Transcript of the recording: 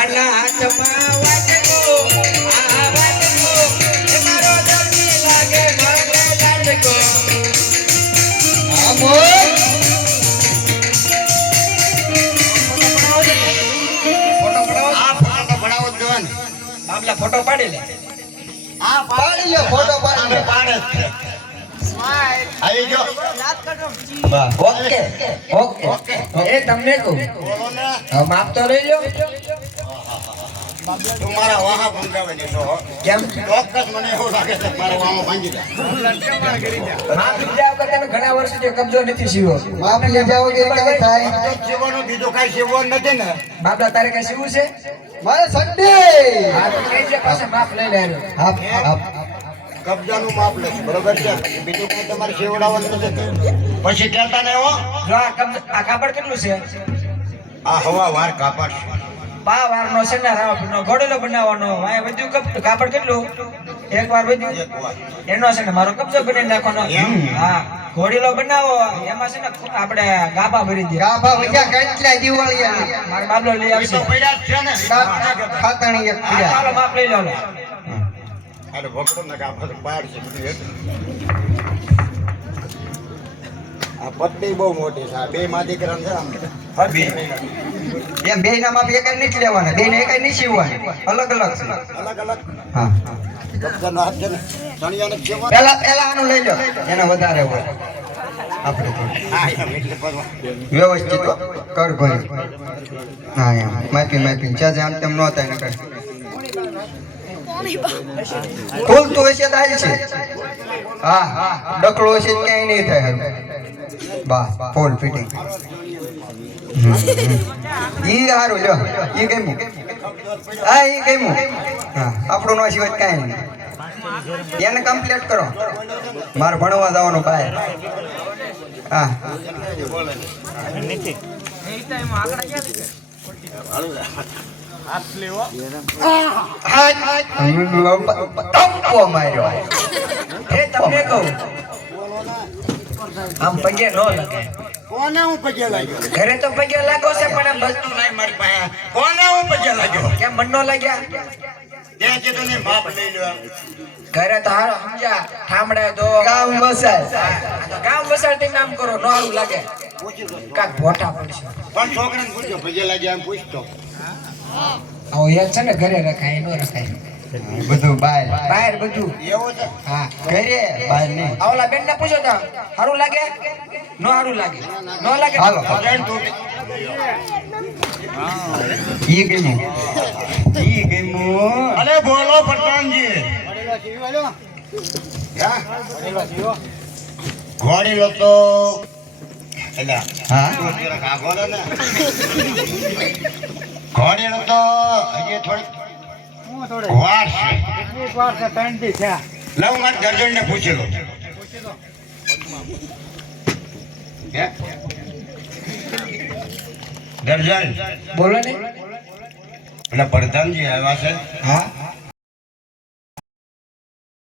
આલા હાથમાં વાટકો આ વાટકો એ મારો દર્દી લાગે મારો લાડકો આમો ફોટો પાડી લે આ પાડી લે ફોટો પાડી પાડે સ્માઈલ આવી જો બસ ઓકે ઓકે એ તમને કહું બોલો ને હવે માપ તો લઈ લો તમારા વાહા બંધાવે દેશો કેમ ચોક્કસ મને એવું લાગે છે મારો વાહો ભાંગી જાય માપ લઈ જાવ કે તમે ઘણા વર્ષોથી કબજો નથી સીવો માપ લઈ જાવ કે કઈ થાય જીવવાનું બીજું કઈ જીવન નથી ને બાપડા તારે કઈ સીવું છે મારે સડે હા તો કઈ છે પાસે માપ લઈ લે આપ આપ કબજાનું માપ લેશે બરોબર છે બીજું કઈ તમારે સેવડાવવાનું નથી પછી કહેતા ને હો જો આ કાપડ કેટલું છે આ હવા વાર કાપડ પા વારનો છે ને રાવનો ઘોડેલો બનાવવાનો આ બધું કાપડ કેટલું એક વાર બધું એનો છે ને મારો કબજો બનાવી નાખવાનો હા ઘોડેલો બનાવો એમાં છે ને આપણે ગાભા ભરી દે ગાભા વજા કેટલા દિવાળી મારો બાબલો લઈ આવશે તો પડ્યા જ છે ને ખાતણી એક હા, ચાલો માપ લઈ લો અરે ભક્તો ને કાપડ પાડ છે બધું એટલું આ પત્ની બહુ મોટી છે આ બે માં દીકરા છે આમ એમ બે ના માપ એક જ નથી લેવાના બે ને એક જ નહીં સીવવાના અલગ અલગ છે અલગ અલગ હા કબજાનો હાથ છે ને ધણિયાને કેવા પેલા પેલા આનું લઈ લો એને વધારે હોય આપણે તો હા એમ એટલે પરવા વ્યવસ્થિત કર ભરી હા એમ માપી ચાચા આમ તેમ ન થાય ને કઈ ખોલતું હશે તો હાલ છે હા ડકલો હશે તો ક્યાંય નહીં થાય હવે બસ ફોલ ફિટિંગ ઈ હારું લ્યો ઈ ગમ્યું હા ઈ ગમ્યું હા આપણું નો સિવાય કાંઈ નહીં એને કમ્પ્લીટ કરો મારે ભણવા જવાનું બહાર હા ટપ્પો માર્યો એ તમને કહું આમ પગે ન લાગે કોને હું પગે લાગ્યો ઘરે તો પગે લાગો છે પણ આમ વસ્તુ નહીં મારી પાસે કોને હું પગે લાગ્યો કેમ મન નો લાગ્યા ત્યાં કીધું ને માપ લઈ લો ઘરે તો હારો સમજ્યા ઠામડે દો ગામ વસાય ગામ વસાડ તમે આમ કરો નો હારું લાગે પૂછી દો કાક ભોટા પડશે પણ છોકરાને પૂછ્યો પગે લાગ્યા એમ પૂછતો આવો એક છે ને ઘરે રખાય નો રખાય બધું બહાર બહાર બધું એવું છે હા ઘરે બહાર નહીં આવલા બેન ને પૂછો તો હારું લાગે નો હારું લાગે નો લાગે હાલો ભગવાન તું ઈ ગમ્યું અરે બોલો પઠાણજી ઘોડી લો તો એલા હા ઘોડો ને ઘોડી લો તો હજી થોડી વાર છે લવ માર ગરજણ ને પૂછી લો ગરજણ બોલો ને એટલે પ્રધાનજી આવ્યા છે હા